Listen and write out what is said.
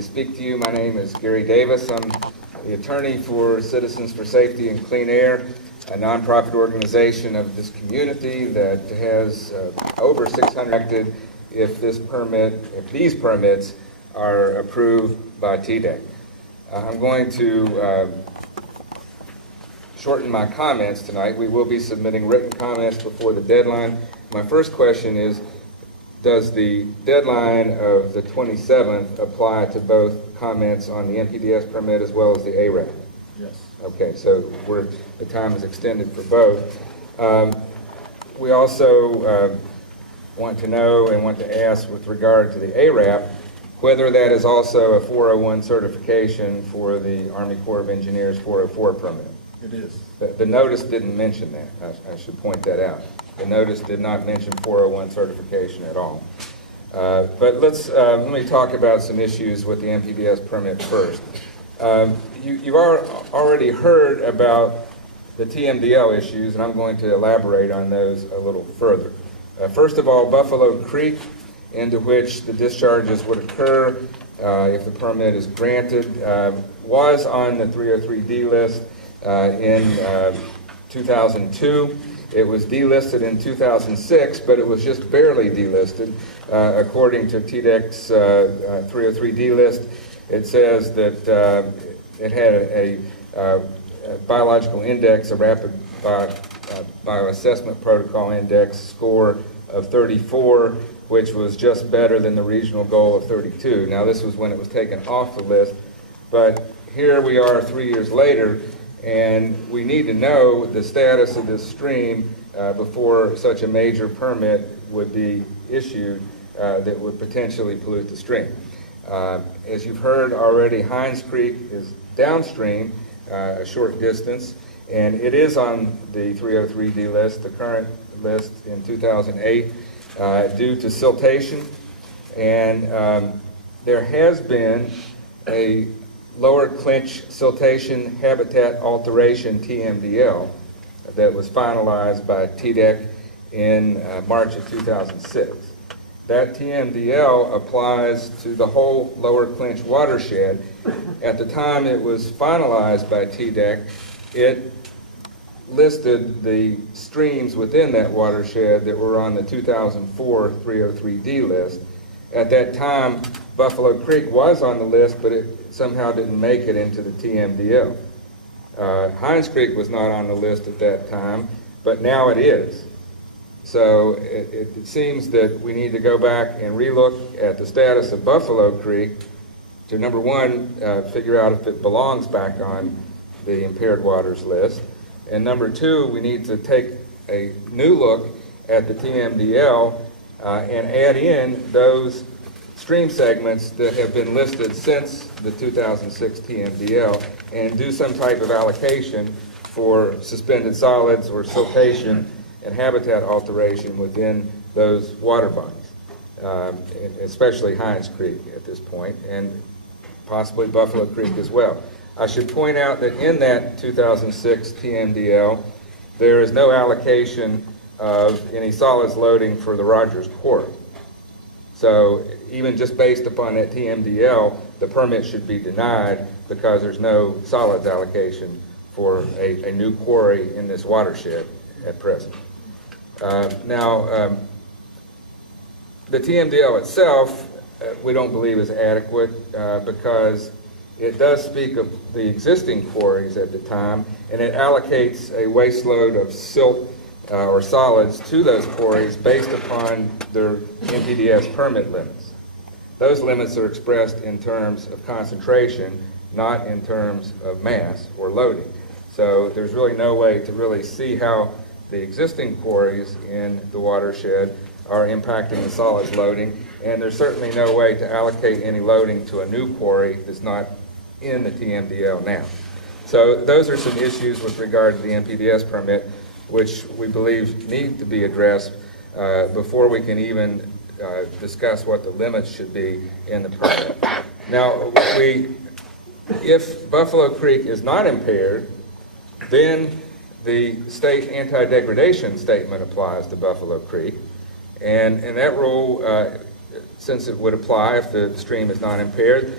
To speak to you, my name is Gary Davis. I'm the attorney for Citizens for Safety and Clean Air, a nonprofit organization of this community that has over 600 acted if these permits are approved by TDEC. I'm going to shorten my comments tonight. We will be submitting written comments before the deadline. My first question is, does the deadline of the 27th apply to both comments on the NPDES permit as well as the ARAP? Yes. Okay, so the time is extended for both. We also want to know and want to ask with regard to the ARAP whether that is also a 401 certification for the Army Corps of Engineers 404 permit. It is. The notice didn't mention that. I should point that out. The notice did not mention 401 certification at all. But let me talk about some issues with the NPDES permit first. You've already heard about the TMDL issues, and I'm going to elaborate on those a little further. First of all, Buffalo Creek, into which the discharges would occur if the permit is granted, was on the 303D list in 2002. It was delisted in 2006, but it was just barely delisted. According to TDEC's 303D list, it says that it had a biological index, a rapid bioassessment protocol index score of 34, which was just better than the regional goal of 32. Now, this was when it was taken off the list, but here we are 3 years later, and we need to know the status of this stream before such a major permit would be issued that would potentially pollute the stream. As you've heard already, Hines Creek is downstream a short distance, and it is on the 303D list, the current list in 2008, due to siltation. And there has been a lower clinch siltation habitat alteration, TMDL, that was finalized by TDEC in March of 2006. That TMDL applies to the whole lower clinch watershed. At the time it was finalized by TDEC, it listed the streams within that watershed that were on the 2004 303D list. At that time, Buffalo Creek was on the list, but it somehow didn't make it into the TMDL. Hines Creek was not on the list at that time, but now it is. So it seems that we need to go back and relook at the status of Buffalo Creek to, number one, figure out if it belongs back on the impaired waters list. And number two, we need to take a new look at the TMDL and add in those stream segments that have been listed since the 2006 TMDL and do some type of allocation for suspended solids or siltation and habitat alteration within those water bodies, especially Hines Creek at this point, and possibly Buffalo Creek as well. I should point out that in that 2006 TMDL, there is no allocation of any solids loading for the Rogers Quarry. So even just based upon that TMDL, the permit should be denied because there's no solids allocation for a new quarry in this watershed at present. Now, the TMDL itself, we don't believe is adequate because it does speak of the existing quarries at the time, and it allocates a waste load of silt or solids to those quarries based upon their NPDES permit limits. Those limits are expressed in terms of concentration, not in terms of mass or loading. So there's really no way to really see how the existing quarries in the watershed are impacting the solids loading, and there's certainly no way to allocate any loading to a new quarry that's not in the TMDL now. So those are some issues with regard to the NPDES permit, which we believe need to be addressed before we can even discuss what the limits should be in the permit. Now, if Buffalo Creek is not impaired, then the state anti-degradation statement applies to Buffalo Creek, and that rule, since it would apply if the stream is not impaired,